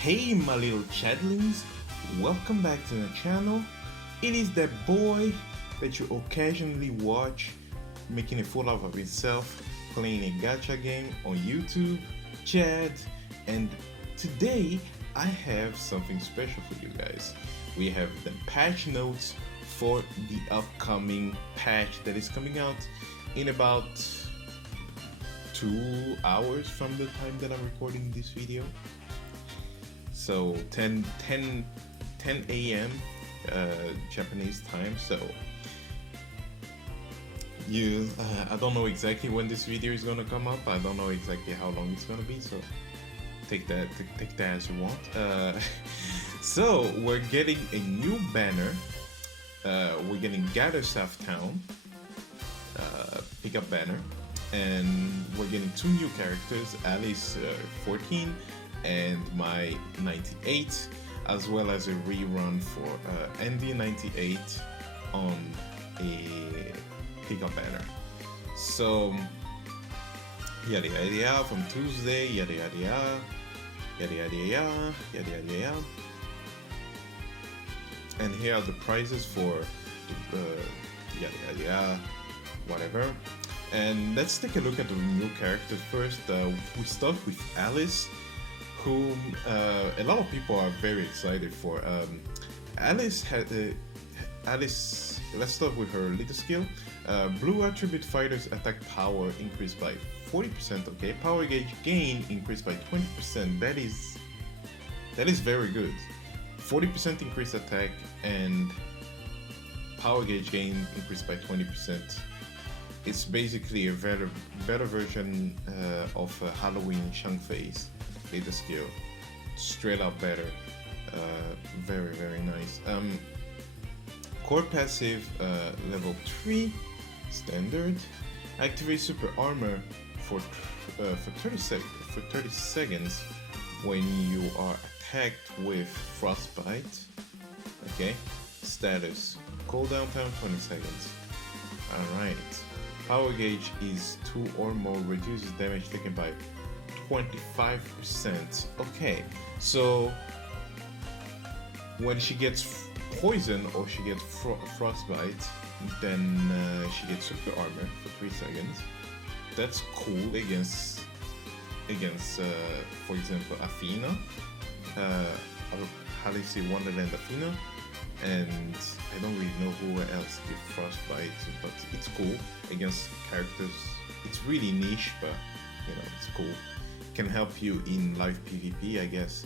Hey my little chatlings, welcome back to the channel. It is that boy that you occasionally watch making a fool out of himself, playing a gacha game on YouTube, Chad, and today I have something special for you guys. We have the patch notes for the upcoming patch that is coming out in about 2 hours from the time that I'm recording this video. So 10 a.m. Japanese time. So I don't know exactly when this video is gonna come up. I don't know exactly how long it's gonna be. So take that as you want. So we're getting a new banner. We're getting Gather Southown pickup banner, and we're getting two new characters: Alice 14 and my 98, as well as a rerun for Andy 98 on a pickup banner. So yada yada yada from Tuesday, yada yada yada, yada yada yada, yada yada yada. And here are the prizes for yada yada yada, whatever. And let's take a look at the new characters first. We start with Alice, whom a lot of people are very excited for. Alice had Alice. Let's start with her little skill. Blue attribute fighters attack power increased by 40%. Okay, power gauge gain increased by 20%. That is very good. 40% increased attack and power gauge gain increased by 20%. It's basically a better version of Halloween Shangfei's little skill. Straight up better. Very nice. Core passive level 3 standard. Activate super armor for 30 seconds when you are attacked with frostbite. Okay. Status cooldown time 20 seconds. Alright. Power gauge is 2 or more, reduces damage taken by 25%. Okay, so when she gets poison or she gets frostbite, then she gets super armor for 3 seconds. That's cool against for example, Athena, Alice Wonderland Athena, and I don't really know who else gives frostbite, but it's cool against characters. It's really niche, but you know, it's cool. Can help you in live PvP, I guess.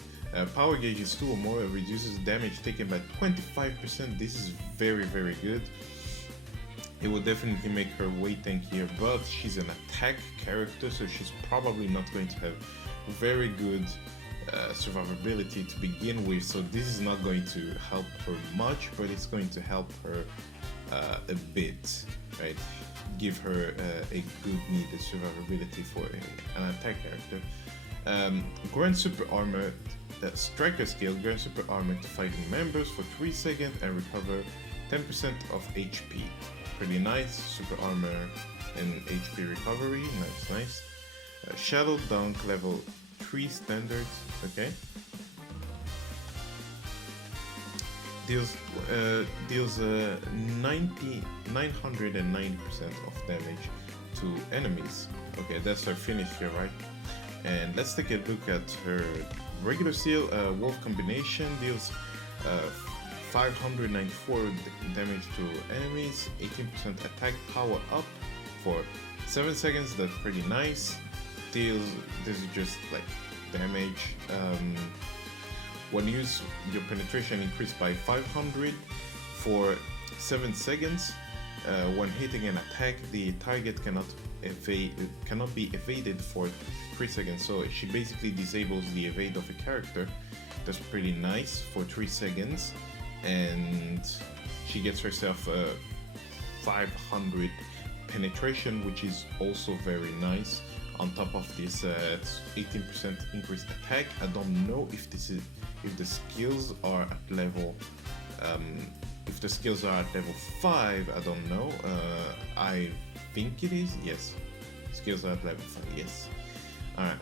Power gauge is 2 or more, it reduces damage taken by 25%. This is very good. It will definitely make her way tankier, but she's an attack character, so she's probably not going to have very good survivability to begin with. So this is not going to help her much, but it's going to help her a bit, right? Give her a good needed survivability for an attack character. Grant super armor, striker skill, grant super armor to fighting members for 3 seconds and recover 10% of HP. Pretty nice. Super armor and HP recovery, nice. Shadow dunk level 3 standards. Okay. Deals 990% of damage to enemies. Okay, that's her finish here, right? And let's take a look at her regular seal. Wolf combination deals 594 damage to enemies, 18% attack power up for 7 seconds. That's pretty nice. This is just like damage. When you use your penetration increased by 500 for 7 seconds. When hitting an attack, the target cannot be evaded for 3 seconds. So she basically disables the evade of a character. That's pretty nice for 3 seconds, and she gets herself 500 penetration, which is also very nice. On top of this, 18% increased attack. I don't know if the skills are at level. If the skills are at level 5, I don't know. I think it is. Yes, skills are at level 5. Yes. All right.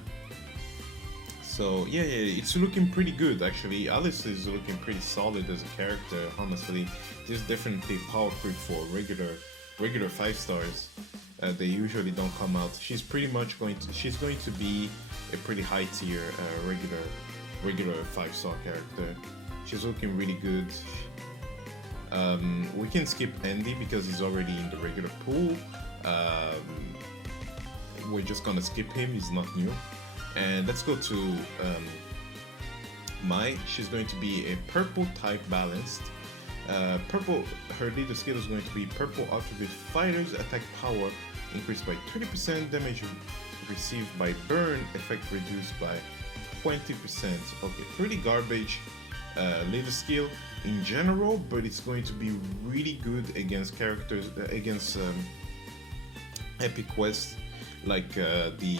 So yeah, it's looking pretty good actually. Alice is looking pretty solid as a character. Honestly, this is definitely power creep for regular 5 stars. They usually don't come out. She's pretty much she's going to be a pretty high tier regular 5 star character. She's looking really good. We can skip Andy because he's already in the regular pool. We're just gonna skip him. He's not new. And let's go to Mai. She's going to be a purple type balanced. Purple, her leader skill is going to be purple attribute fighters attack power increased by 30%, damage received by burn effect reduced by 20%. Okay, pretty garbage leader skill in general, but it's going to be really good against characters, against epic quests like the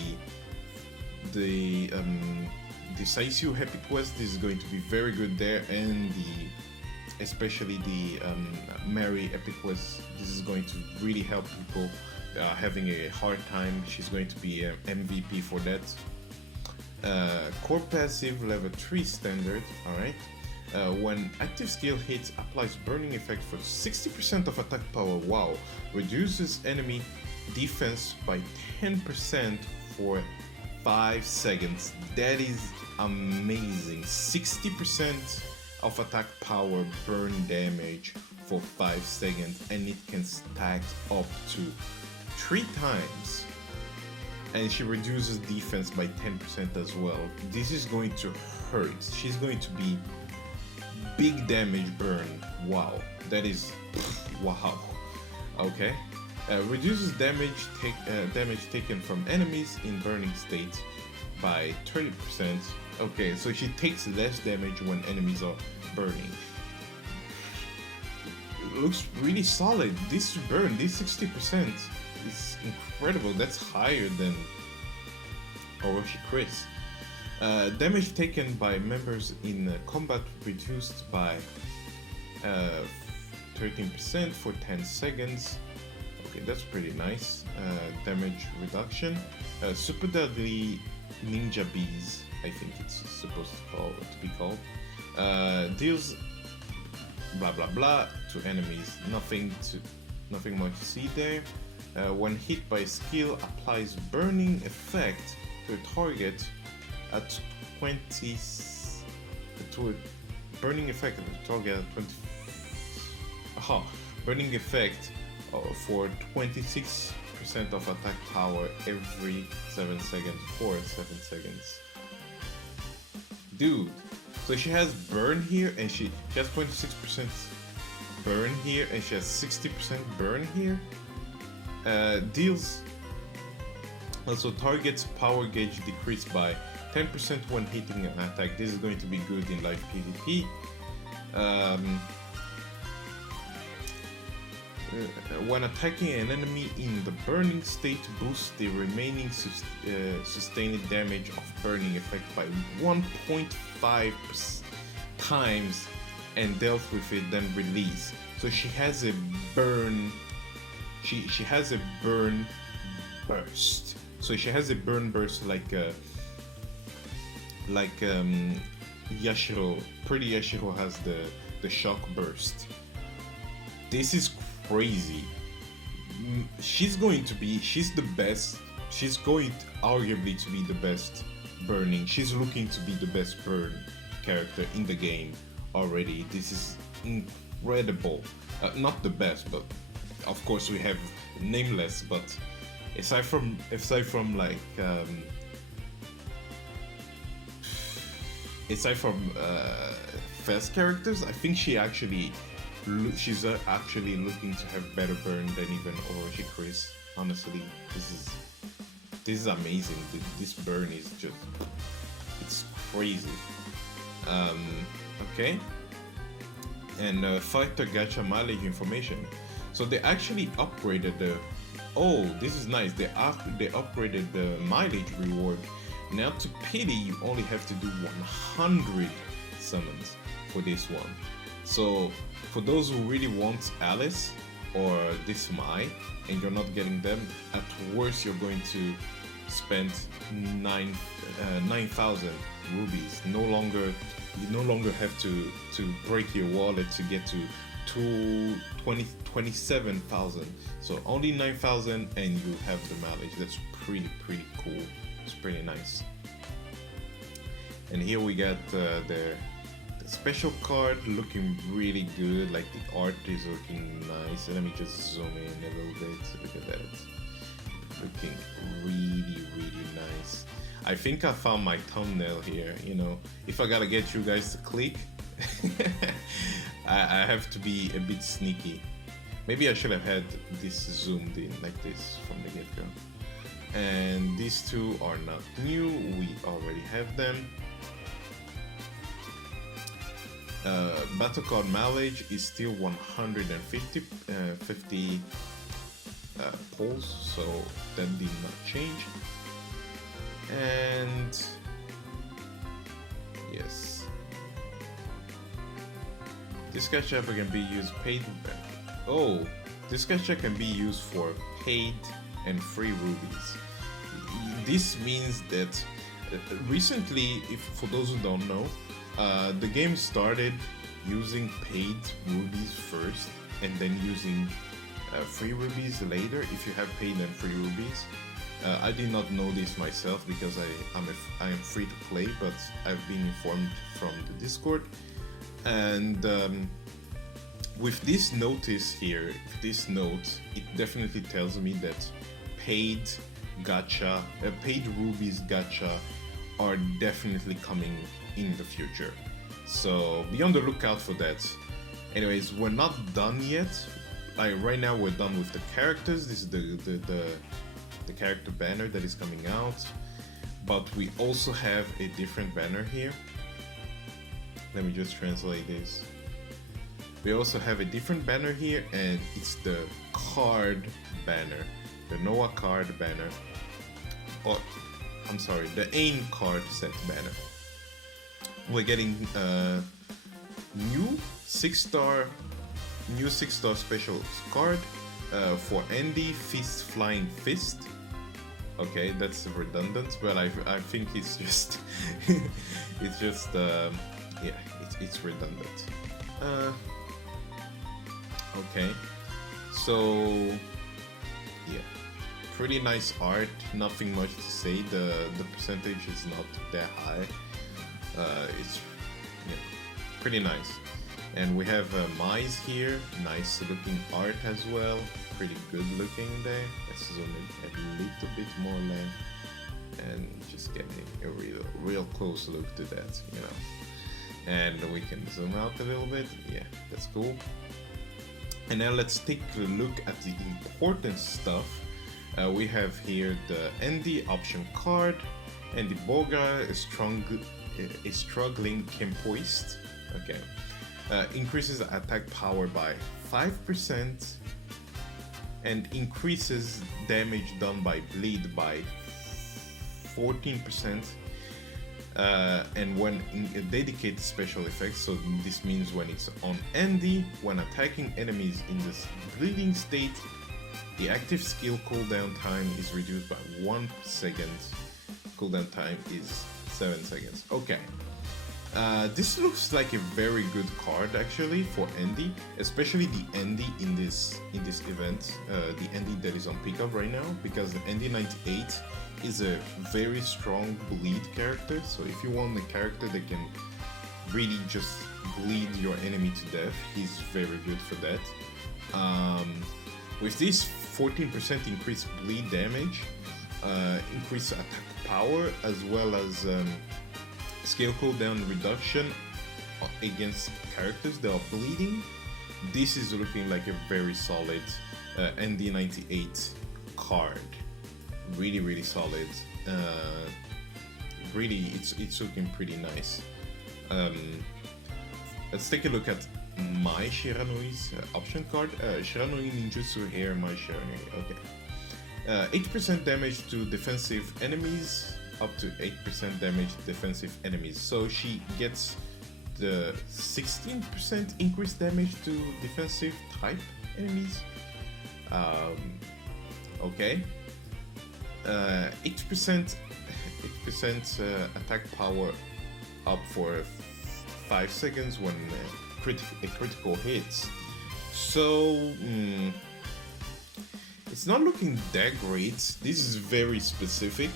Saisyu Happy Quest. This is going to be very good there, and especially the Mary Epic Quest. This is going to really help people having a hard time. She's going to be an MVP for that. Core passive level 3 standard. All right. When active skill hits, applies burning effect for 60% of attack power. Wow. Reduces enemy defense by 10% for 5 seconds. That is amazing. 60% of attack power burn damage for 5 seconds, and it can stack up to 3 times. And she reduces defense by 10% as well. This is going to hurt. She's going to be big damage burn. Wow, that is wow. Okay. Reduces damage taken from enemies in burning state by 30%. Okay, so she takes less damage when enemies are burning. It looks really solid. This burn, this 60% is incredible. That's higher than Orochi Chris. Damage taken by members in combat reduced by 13% for 10 seconds. Okay, that's pretty nice. Damage reduction. Super Deadly Ninja Bees, I think it's supposed to be called. Deals blah blah blah to enemies. Nothing more to see there. When hit by skill, applies burning effect to a target at 20. To a burning effect at a target at 20. Burning effect for 26% of attack power every 7 seconds for 7 seconds. Dude, so she has burn here, and she has 26% burn here, and she has 60% burn here. Deals also targets power gauge decreased by 10% when hitting an attack. This is going to be good in live PvP. When attacking an enemy in the burning state, boosts the remaining sustained damage of burning effect by 1.5 times and dealt with it, then release. So she has a burn. She has a burn burst. So she has a burn burst like Yashiro. Pretty Yashiro has the shock burst. This is crazy. She's the best. She's going arguably to be the best burning. She's looking to be the best burn character in the game already. This is incredible. Not the best, but of course we have Nameless. But aside from like fast characters, I think she's actually looking to have better burn than even Orochi Chris. Honestly, this is amazing. This burn is just, it's crazy. Okay. And fighter gacha mileage information. So they actually upgraded the. Oh, this is nice. They upgraded the mileage reward. Now to pity, you only have to do 100 summons for this one. So for those who really want Alice or this Mai and you're not getting them, at worst you're going to spend 9,000 rubies. You no longer have to break your wallet to get to 27,000. So only 9,000 and you have the mileage. That's pretty cool. It's pretty nice. And here we got the special card looking really good. Like the art is looking nice. Let me just zoom in a little bit. Look at that. Looking really nice. I think I found my thumbnail here. You know, if I gotta get you guys to click, I have to be a bit sneaky. Maybe I should have had this zoomed in like this from the get-go. And these two are not new. We already have them. Battle card mileage is still 150 pulls, so that did not change. And yes, this gacha can be used paid. Oh, this gacha can be used for paid and free rubies. This means that recently, if for those who don't know, the game started using paid rubies first and then using free rubies later if you have paid and free rubies. I did not know this myself because I am free to play, but I've been informed from the Discord. And with this notice here, this note, it definitely tells me that paid gacha, paid rubies gacha are definitely coming in the future. So be on the lookout for that. Anyways, we're not done yet. Like right now we're done with the characters. This is the character banner that is coming out. But we also have a different banner here. Let me just translate this. We also have a different banner here, and it's the card banner. The Noah card banner. Or I'm sorry, the AIM card set banner. We're getting new 6-star special card for Andy Fist Flying Fist. Okay, that's redundant, but I think it's just it's just yeah, it's redundant. Okay, so yeah, pretty nice art. Nothing much to say. The percentage is not that high. It's pretty nice. And we have mice here, nice looking art as well, pretty good looking there. Let's zoom in a little bit more length and just get a real close look to that, you know. And we can zoom out a little bit. Yeah, that's cool. And now let's take a look at the important stuff. We have here the Andy option card, and the Boga a struggling Kempoist. Okay. Increases attack power by 5% and increases damage done by bleed by 14%. And when in a dedicated special effect, so this means when it's on Andy, when attacking enemies in this bleeding state, the active skill cooldown time is reduced by 1 second. Cooldown time is 7 seconds. Okay. This looks like a very good card actually for Andy, especially the Andy in this event, the Andy that is on pickup right now, because the Andy 98 is a very strong bleed character. So if you want a character that can really just bleed your enemy to death, he's very good for that. With this 14% increased bleed damage, increased attack power, as well as skill cooldown reduction against characters that are bleeding, this is looking like a very solid ND98 card. Really solid. Really, it's looking pretty nice. Let's take a look at my Shiranui's option card. Shiranui Ninjutsu here, my Shiranui. Okay. 8% damage to defensive enemies, up to 8% damage to defensive enemies. So she gets the 16% increased damage to defensive type enemies. Okay. 8% attack power up for 5 seconds when a critical hits. So it's not looking that great. This is very specific.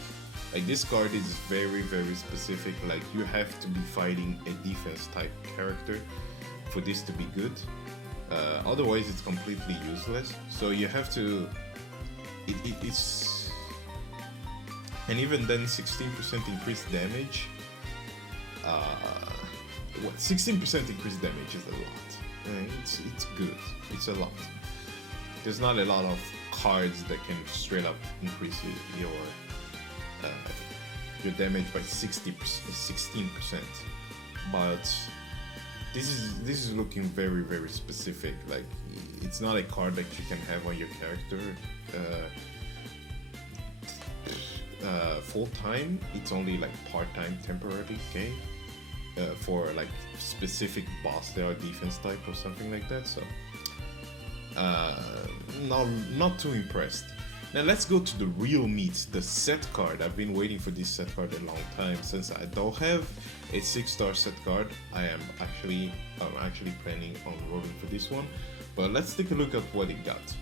Like, this card is very, very specific. Like, you have to be fighting a defense type character for this to be good. Otherwise, it's completely useless. So you have to. It's. And even then, 16% increased damage. 16% increased damage is a lot. It's good. It's a lot. There's not a lot of cards that can straight up increase your damage by 16%. But this is looking very, very specific. Like, it's not a card that you can have on your character full time. It's only like part time, temporarily. Okay, for like specific boss, they are defense type or something like that. So not too impressed. Now let's go to the real meat, the set card. I've been waiting for this set card a long time. Since I don't have a 6-star set card, I'm actually planning on rolling for this one. But let's take a look at what it got.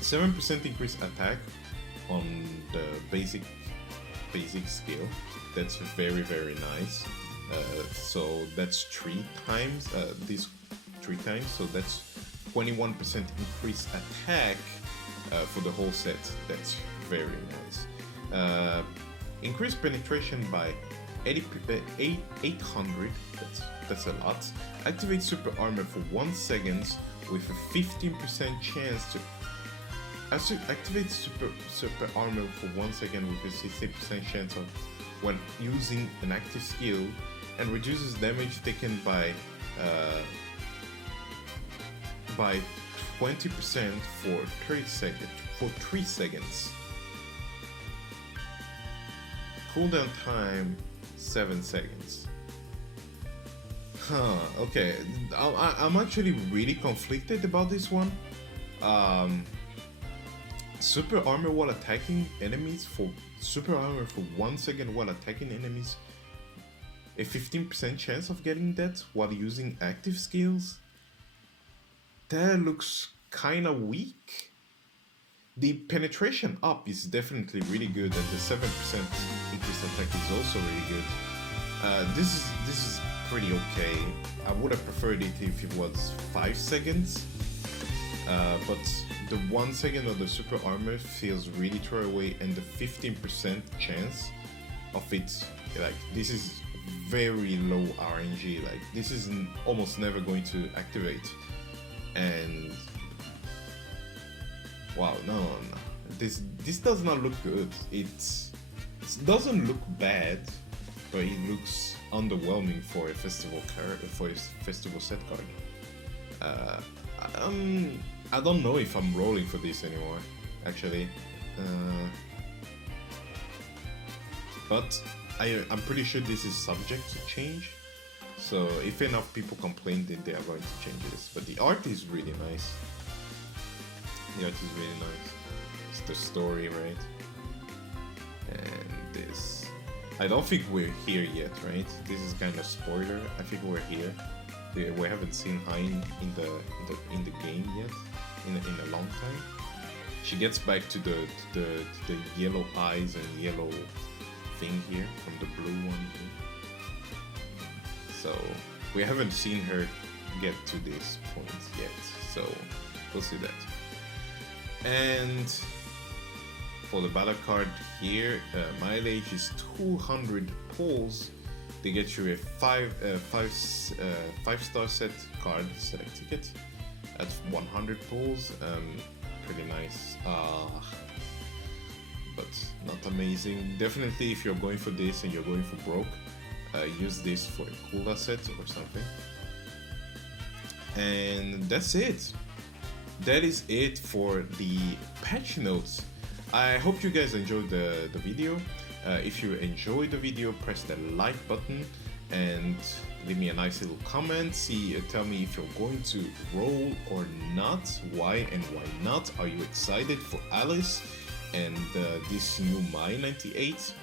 7% increased attack on the basic skill. That's very, very nice. So that's 3 times. This 3 times. So that's 21% increased attack for the whole set. That's very nice. Increased penetration by 800. That's a lot. Activate super armor for 1 second with a 15% chance to. Activate super armor for 1 second with a 60% chance of when using an active skill, and reduces damage taken by 20% for 3 seconds. Cooldown time 7 seconds. Okay. I'm actually really conflicted about this one. Super armor while attacking enemies for 1 second while attacking enemies. A 15% chance of getting that while using active skills. That looks kinda weak. The penetration up is definitely really good, and the 7% increased attack is also really good. This is pretty okay. I would have preferred it if it was 5 seconds. But the 1 second of the super armor feels really throwaway, and the 15% chance of it, like, this is very low RNG. Like, this is almost never going to activate. And wow, no. This does not look good. It doesn't look bad, but it looks underwhelming for a festival set card. I don't know if I'm rolling for this anymore, actually. But I'm pretty sure this is subject to change. So if enough people complain, then they are going to change this. But the art is really nice. The art is really nice. It's the story, right? And this. I don't think we're here yet, right? This is kind of spoiler. I think we're here. We haven't seen Hein in the game yet, in a long time. She gets back to the yellow eyes and yellow thing here from the blue one here. So we haven't seen her get to this point yet. So we'll see that. And for the Ballot Card here, mileage is 200 pulls. They get you a 5-star set card select ticket at 100 pulls. Pretty nice, but not amazing. Definitely, if you're going for this and you're going for broke, use this for a cool asset or something. And that's it. That is it for the patch notes. I hope you guys enjoyed the video. If you enjoyed the video, press the like button and leave me a nice little comment. Tell me if you're going to roll or not, why and why not. Are you excited for Alice and this new My 98,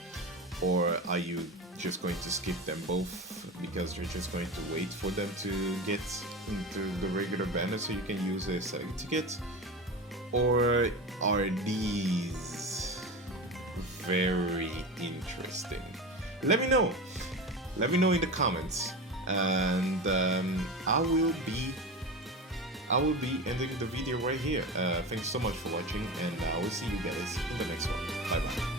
or are you just going to skip them both because you're just going to wait for them to get into the regular banner so you can use a select ticket? Or are these very interesting? Let me know. Let me know in the comments, and I will be ending the video right here. Thanks so much for watching, and I will see you guys in the next one. Bye bye.